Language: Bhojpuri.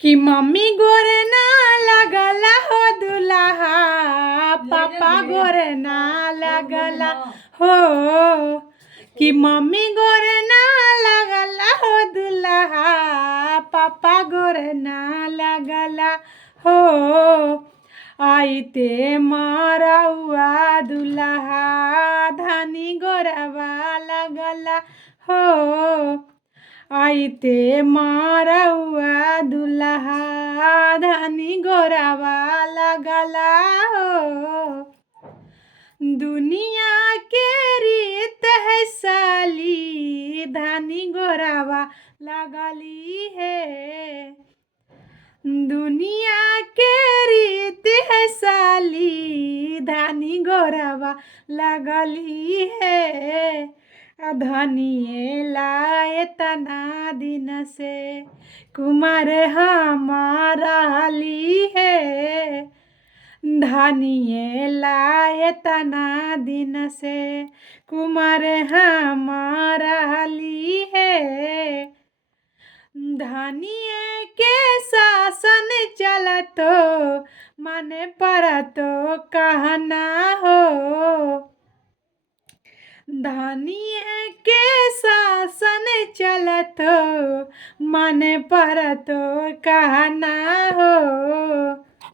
कि मम्मी गोरे ना लगला हो दुल्हा, पापा गोरे ना लगला हो। कि मम्मी गोरे ना लगला हो दुल्हा, पापा गोरे ना लगला हो। आइते मरौआ दुल्हा, धानी गोरवा लगला हो। आइते मरौआ दुल्हा, धानी गोरवा लगला हो। दुनिया के रीत है साली, धानी गोरवा लगली है। दुनिया के रीत है साली, धानी गोरवा लगली है। धनिए लाए तना दिन से कुमार हमारा ली है। धनिए लाए तना दिन से कुमार हमारा ली है। धनिए के शासन चलतो, माने परतो कहना हो। धनिए के शासन चलतो, माने परतो कहना हो।